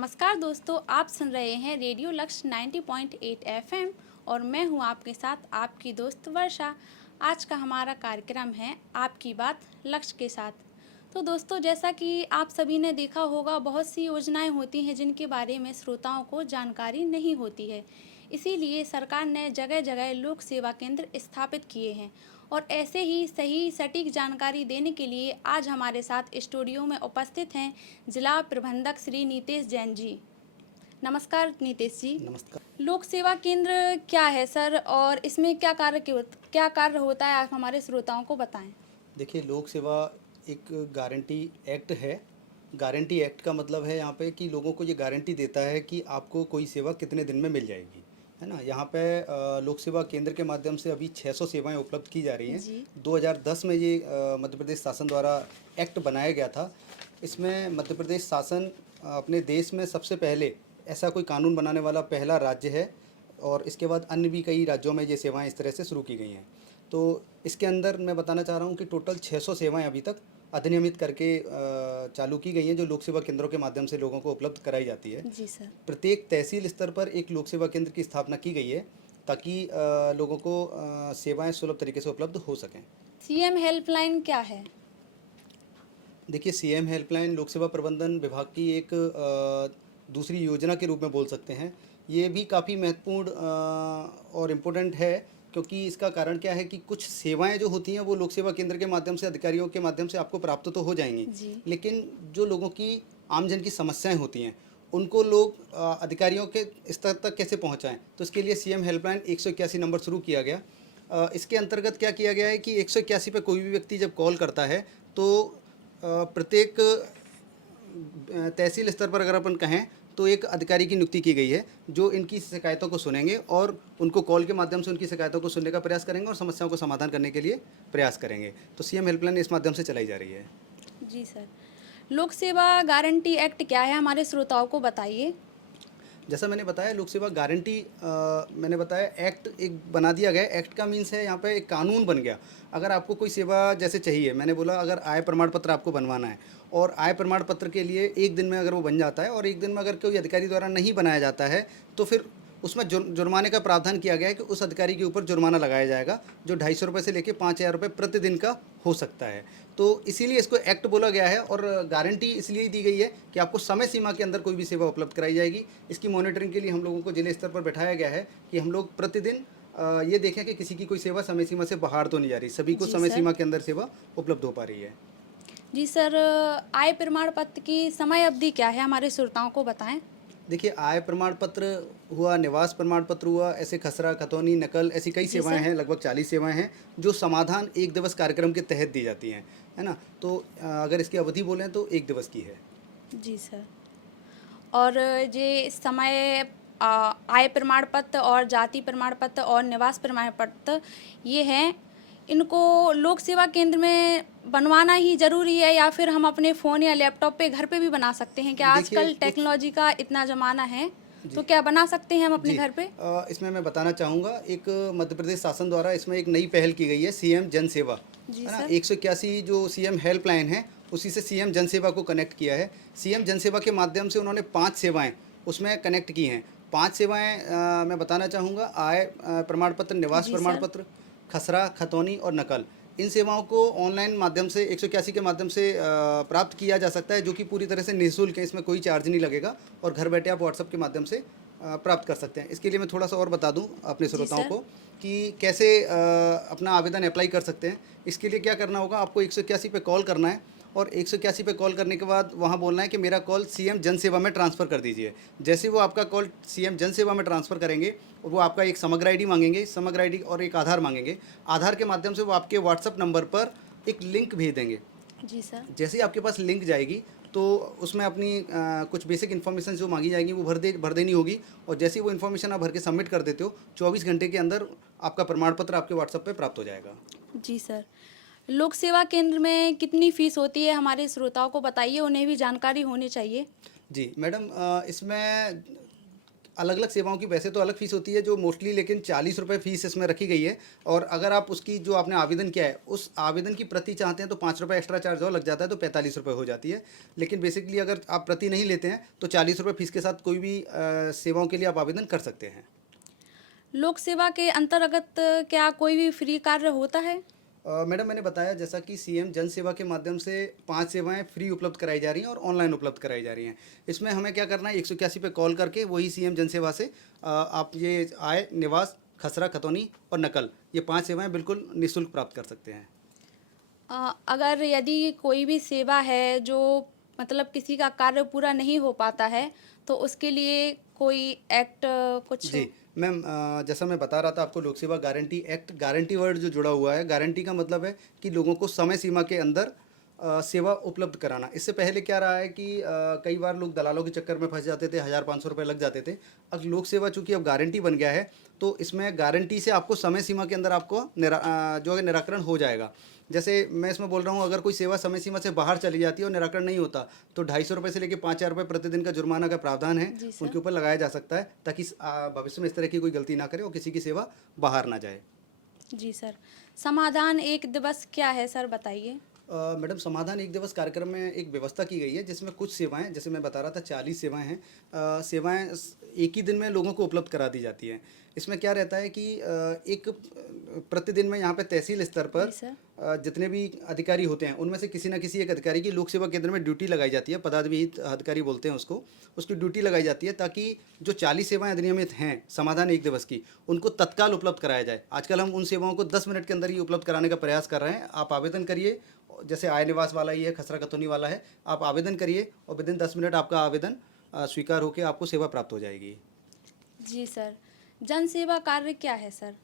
नमस्कार दोस्तों, आप सुन रहे हैं रेडियो लक्ष्य 90.8 एफएम और मैं हूं आपके साथ आपकी दोस्त वर्षा। आज का हमारा कार्यक्रम है आपकी बात लक्ष्य के साथ। तो दोस्तों, जैसा कि आप सभी ने देखा होगा, बहुत सी योजनाएं होती हैं जिनके बारे में श्रोताओं को जानकारी नहीं होती है। इसीलिए सरकार ने जगह जगह लोक सेवा केंद्र स्थापित किए हैं और ऐसे ही सही सटीक जानकारी देने के लिए आज हमारे साथ स्टूडियो में उपस्थित हैं जिला प्रबंधक श्री नीतेश जैन जी। नमस्कार नीतेश जी। नमस्कार। लोक सेवा केंद्र क्या है सर, और इसमें क्या कार्य होता है, आप हमारे श्रोताओं को बताएं। देखिए, लोक सेवा एक गारंटी एक्ट है। गारंटी एक्ट का मतलब है यहाँ पे कि लोगों को ये गारंटी देता है कि आपको कोई सेवा कितने दिन में मिल जाएगी, है ना। यहाँ पे लोक सेवा केंद्र के माध्यम से अभी 600 सेवाएं उपलब्ध की जा रही हैं। जी 2010 में ये मध्य प्रदेश शासन द्वारा एक्ट बनाया गया था। इसमें मध्य प्रदेश शासन अपने देश में सबसे पहले ऐसा कोई कानून बनाने वाला पहला राज्य है और इसके बाद अन्य भी कई राज्यों में ये सेवाएं इस तरह से शुरू की गई हैं। तो इसके अंदर मैं बताना चाह रहा हूँ कि टोटल 600 सेवाएं अभी तक अधिनियमित करके चालू की गई हैं, जो लोक सेवा केंद्रों के माध्यम से लोगों को उपलब्ध कराई जाती है। जी सर। प्रत्येक तहसील स्तर पर एक लोक सेवा केंद्र की स्थापना की गई है ताकि लोगों को सेवाएं सुलभ तरीके से उपलब्ध हो सकें। सीएम हेल्पलाइन क्या है? देखिए, सीएम हेल्पलाइन लोक सेवा प्रबंधन विभाग की एक दूसरी योजना के रूप में बोल सकते हैं। ये भी काफ़ी महत्वपूर्ण और इम्पोर्टेंट है, क्योंकि इसका कारण क्या है कि कुछ सेवाएं जो होती हैं वो लोक सेवा केंद्र के माध्यम से, अधिकारियों के माध्यम से आपको प्राप्त तो हो जाएंगी, जी लेकिन जो लोगों की आमजन की समस्याएं होती हैं उनको लोग अधिकारियों के स्तर तक कैसे पहुंचाएं, तो इसके लिए सीएम हेल्पलाइन 181 नंबर शुरू किया गया। इसके अंतर्गत क्या किया गया है कि 181 पे कोई भी व्यक्ति जब कॉल करता है तो प्रत्येक तहसील स्तर पर अगर अपन कहें तो एक अधिकारी की नियुक्ति की गई है जो इनकी शिकायतों को सुनेंगे और उनको कॉल के माध्यम से उनकी शिकायतों को सुनने का प्रयास करेंगे और समस्याओं को समाधान करने के लिए प्रयास करेंगे। तो सीएम हेल्पलाइन इस माध्यम से चलाई जा रही है। जी सर। लोक सेवा गारंटी एक्ट क्या है, हमारे श्रोताओं को बताइए। जैसा मैंने बताया, लोक सेवा गारंटी मैंने बताया एक्ट एक बना दिया गया। एक्ट का मीन्स है यहाँ पे एक कानून बन गया। अगर आपको कोई सेवा जैसे चाहिए, मैंने बोला अगर आय प्रमाण पत्र आपको बनवाना है और आय प्रमाण पत्र के लिए एक दिन में अगर वो बन जाता है और एक दिन में अगर कोई अधिकारी द्वारा नहीं बनाया जाता है तो फिर उसमें जुर्माने का प्रावधान किया गया है कि उस अधिकारी के ऊपर जुर्माना लगाया जाएगा, जो 250 रुपये से लेकर 5000 रुपये प्रतिदिन का हो सकता है। तो इसीलिए इसको एक्ट बोला गया है और गारंटी इसलिए दी गई है कि आपको समय सीमा के अंदर कोई भी सेवा उपलब्ध कराई जाएगी। इसकी मॉनिटरिंग के लिए हम लोगों को जिले स्तर पर बैठाया गया है कि हम लोग प्रतिदिन ये देखें कि किसी की कोई सेवा समय सीमा से बाहर तो नहीं जा रही, सभी को जी समय सर। सीमा के अंदर सेवा उपलब्ध हो पा रही है। जी सर, आय प्रमाण पत्र की समय अवधि क्या है, हमारे श्रोताओं को बताएं। देखिए, आय प्रमाण पत्र हुआ, निवास प्रमाण पत्र हुआ, ऐसे खसरा, खतौनी, नकल, ऐसी कई जी सेवाएं सर। हैं, लगभग 40 सेवाएं हैं जो समाधान एक दिवस कार्यक्रम के तहत दी जाती हैं, है ना। तो अगर इसकी अवधि बोलें तो एक दिवस की है। जी सर। और ये समय आय प्रमाण पत्र और जाति प्रमाण पत्र और निवास प्रमाण पत्र ये हैं, इनको लोक सेवा केंद्र में बनवाना ही ज़रूरी है या फिर हम अपने फ़ोन या लैपटॉप पे घर पे भी बना सकते हैं? क्या देखिए आजकल कुछ टेक्नोलॉजी का इतना ज़माना है, तो जी क्या बना सकते हैं हम अपने जी घर पे? इसमें मैं बताना चाहूँगा, एक मध्य प्रदेश शासन द्वारा इसमें एक नई पहल की गई है, सीएम जन सेवा, जी है ना। सर। 181 जो सीएम हेल्पलाइन है उसी से सीएम जन सेवा को कनेक्ट किया है। सीएम जन सेवा के माध्यम से उन्होंने 5 सेवाएं उसमें कनेक्ट की हैं। 5 सेवाएं मैं बताना चाहूँगा, आय प्रमाण पत्र, निवास जी प्रमाण सर। पत्र, खसरा, खतौनी और नकल। इन सेवाओं को ऑनलाइन माध्यम से 181 के माध्यम से प्राप्त किया जा सकता है, जो कि पूरी तरह से निःशुल्क है, इसमें कोई चार्ज नहीं लगेगा और घर बैठे आप व्हाट्सएप के माध्यम से प्राप्त कर सकते हैं। इसके लिए मैं थोड़ा सा और बता दूं अपने जी श्रोताओं सर। को कि कैसे अपना आवेदन अप्लाई कर सकते हैं। इसके लिए क्या करना होगा, आपको 181 पे कॉल करना है और 181 पे कॉल करने के बाद वहाँ बोलना है कि मेरा कॉल सीएम जन सेवा में ट्रांसफ़र कर दीजिए। जैसे वो आपका कॉल सीएम जन सेवा में ट्रांसफ़र करेंगे, वो आपका एक समग्र आईडी मांगेंगे, समग्र आईडी और एक आधार मांगेंगे। आधार के माध्यम से वो आपके व्हाट्सअप नंबर पर एक लिंक भेज देंगे। जी सर। जैसे ही आपके पास लिंक जाएगी तो उसमें अपनी कुछ बेसिक इन्फॉर्मेशन जो मांगी जाएगी वो भर देनी होगी और जैसे ही वो इन्फॉर्मेशन आप भर के सबमिट कर देते हो, 24 घंटे के अंदर आपका प्रमाण पत्र आपके व्हाट्सएप पे प्राप्त हो जाएगा। जी सर। लोक सेवा केंद्र में कितनी फ़ीस होती है, हमारे श्रोताओं को बताइए, उन्हें भी जानकारी होनी चाहिए। जी मैडम, इसमें अलग अलग सेवाओं की वैसे तो अलग फ़ीस होती है जो मोस्टली, लेकिन 40 रुपये फ़ीस इसमें रखी गई है। और अगर आप उसकी जो आपने आवेदन किया है उस आवेदन की प्रति चाहते हैं तो 5 रुपये एक्स्ट्रा चार्ज और लग जाता है, तो 45 रुपये हो जाती है। लेकिन बेसिकली अगर आप प्रति नहीं लेते हैं तो 40 रुपये फ़ीस के साथ कोई भी सेवाओं के लिए आप आवेदन कर सकते हैं। लोक सेवा के अंतर्गत क्या कोई भी फ्री कार्य होता है? मैडम, मैंने बताया जैसा कि सीएम जन सेवा के माध्यम से 5 सेवाएं फ्री उपलब्ध कराई जा रही हैं और ऑनलाइन उपलब्ध कराई जा रही हैं। इसमें हमें क्या करना है, 181 पे कॉल करके वही सीएम जन सेवा से आप ये आय, निवास, खसरा, खतौनी और नकल, ये 5 सेवाएं बिल्कुल निःशुल्क प्राप्त कर सकते हैं। अगर यदि कोई भी सेवा है जो मतलब किसी का कार्य पूरा नहीं हो पाता है, तो उसके लिए कोई एक्ट कुछ? जी मैम, जैसा मैं बता रहा था आपको, लोक सेवा गारंटी एक्ट, गारंटी वर्ड जो जुड़ा हुआ है, गारंटी का मतलब है कि लोगों को समय सीमा के अंदर सेवा उपलब्ध कराना। इससे पहले क्या रहा है कि कई बार लोग दलालों के चक्कर में फंस जाते थे, 1,000-500 रुपये लग जाते थे। अब लोक सेवा चूँकि अब गारंटी बन गया है तो इसमें गारंटी से आपको समय सीमा के अंदर आपको जो है निराकरण हो जाएगा। जैसे मैं इसमें बोल रहा हूँ, अगर कोई सेवा समय सीमा से बाहर चली जाती है और निराकरण नहीं होता तो 250 रुपये से लेकर 5,000 रुपये प्रतिदिन का जुर्माना का प्रावधान है, जी सर। उनके ऊपर लगाया जा सकता है, ताकि भविष्य में इस तरह की कोई गलती ना करे और किसी की सेवा बाहर ना जाए। जी सर। समाधान एक दिवस क्या है सर, बताइए? मैडम, समाधान एक दिवस कार्यक्रम में एक व्यवस्था की गई है जिसमें कुछ सेवाएं, जैसे मैं बता रहा था 40 सेवाएं हैं। सेवाएं एक ही दिन में लोगों को उपलब्ध करा दी जाती हैं। इसमें क्या रहता है कि एक प्रतिदिन में यहाँ पे तहसील स्तर जी पर सर। जितने भी अधिकारी होते हैं उनमें से किसी न किसी एक अधिकारी की लोक सेवा केंद्र में ड्यूटी लगाई जाती है, पदाधिविहित अधिकारी बोलते हैं उसको, उसकी ड्यूटी लगाई जाती है ताकि जो 40 सेवाएं अधिनियमित हैं समाधान एक दिवस की, उनको तत्काल उपलब्ध कराया जाए। आजकल हम उन सेवाओं को 10 मिनट के अंदर ही उपलब्ध कराने का प्रयास कर रहे हैं। आप आवेदन करिए, जैसे आय निवास वाला ही है, खसरा खतौनी वाला है, आप आवेदन करिए और विदिन 10 मिनट आपका आवेदन स्वीकार होकर आपको सेवा प्राप्त हो जाएगी। जी सर। जन सेवा कार्य क्या है सर?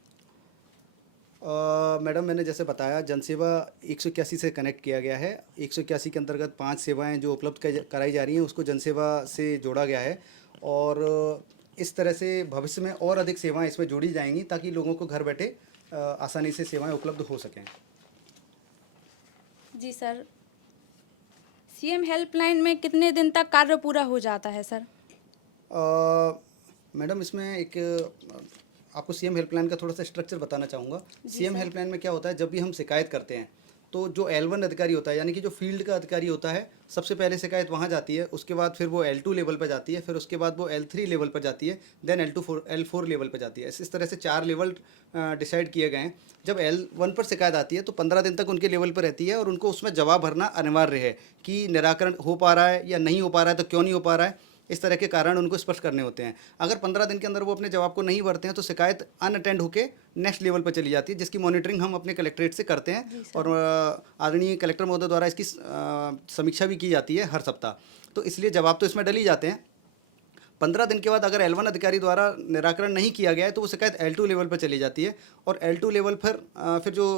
मैडम, मैंने जैसे बताया, जनसेवा 181 से कनेक्ट किया गया है। 181 के अंतर्गत 5 सेवाएं जो उपलब्ध कराई जा रही हैं उसको जनसेवा से जोड़ा गया है। और इस तरह से भविष्य में और अधिक सेवाएं इसमें जोड़ी जाएंगी ताकि लोगों को घर बैठे आसानी से सेवाएं उपलब्ध हो सकें। जी सर। सीएम हेल्पलाइन में कितने दिन तक कार्य पूरा हो जाता है सर? मैडम, इसमें एक आपको सीएम हेल्पलाइन का थोड़ा सा स्ट्रक्चर बताना चाहूँगा। CM sir. हेल्पलाइन में क्या होता है, जब भी हम शिकायत करते हैं तो जो L1 अधिकारी होता है, यानी कि जो फील्ड का अधिकारी होता है, सबसे पहले शिकायत वहाँ जाती है, उसके बाद फिर वो L2 लेवल पर जाती है, फिर उसके बाद वो L3 लेवल पर जाती है, देन L4 लेवल पर जाती है। इस तरह से 4 लेवल डिसाइड किए गए हैं। जब L1 पर शिकायत आती है तो 15 दिन तक उनके लेवल पर रहती है और उनको उसमें जवाब भरना अनिवार्य है कि निराकरण हो पा रहा है या नहीं हो पा रहा है, तो क्यों नहीं हो पा रहा है, इस तरह के कारण उनको स्पष्ट करने होते हैं। अगर 15 दिन के अंदर वो अपने जवाब को नहीं भरते हैं तो शिकायत अनअटेंड होकर नेक्स्ट लेवल पर चली जाती है, जिसकी मॉनिटरिंग हम अपने कलेक्ट्रेट से करते हैं और आदरणीय कलेक्टर महोदय द्वारा इसकी समीक्षा भी की जाती है हर सप्ताह। तो इसलिए जवाब तो इसमें डल ही जाते हैं। 15 दिन के बाद अगर L1 अधिकारी द्वारा निराकरण नहीं किया गया है तो वो शिकायत L2 लेवल पर चली जाती है और L2 लेवल पर फिर जो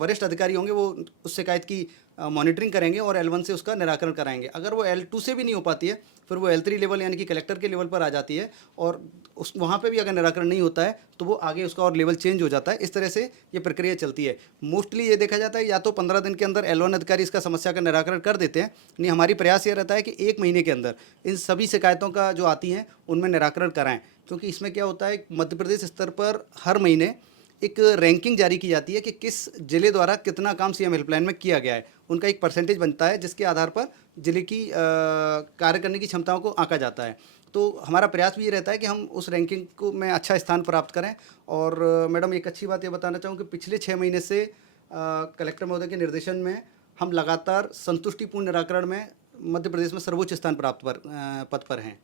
वरिष्ठ अधिकारी होंगे वो उस शिकायत की मॉनिटरिंग करेंगे और L1 से उसका निराकरण कराएंगे। अगर वो L2 से भी नहीं हो पाती है फिर वो L3 लेवल यानी कि कलेक्टर के लेवल पर आ जाती है और उस वहाँ पे भी अगर निराकरण नहीं होता है तो वो आगे उसका और लेवल चेंज हो जाता है। इस तरह से ये प्रक्रिया चलती है। मोस्टली ये देखा जाता है या तो 15 दिन के अंदर L1 अधिकारी इसका समस्या का निराकरण कर देते हैं, नहीं हमारी प्रयास ये रहता है कि 1 महीने के अंदर इन सभी शिकायतों का जो आती हैं उनमें निराकरण कराएं। क्योंकि इसमें क्या होता है, मध्य प्रदेश स्तर पर हर महीने एक रैंकिंग जारी की जाती है कि किस ज़िले द्वारा कितना काम सीएम हेल्पलाइन में किया गया है। उनका एक परसेंटेज बनता है जिसके आधार पर ज़िले की कार्य करने की क्षमताओं को आंका जाता है। तो हमारा प्रयास भी ये रहता है कि हम उस रैंकिंग को में अच्छा स्थान प्राप्त करें। और मैडम, एक अच्छी बात ये बताना चाहूँ कि पिछले 6 महीने से कलेक्टर महोदय के निर्देशन में हम लगातार संतुष्टिपूर्ण निराकरण में मध्य प्रदेश में सर्वोच्च स्थान प्राप्त पद पर हैं।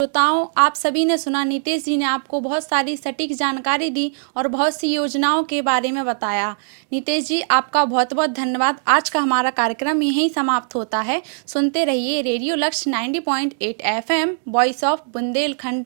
श्रोताओं, आप सभी ने सुना, नीतेश जी ने आपको बहुत सारी सटीक जानकारी दी और बहुत सी योजनाओं के बारे में बताया। नीतेश जी, आपका बहुत बहुत धन्यवाद। आज का हमारा कार्यक्रम यहीं समाप्त होता है। सुनते रहिए रेडियो लक्ष्य 90.8 FM, वॉइस ऑफ बुंदेलखंड।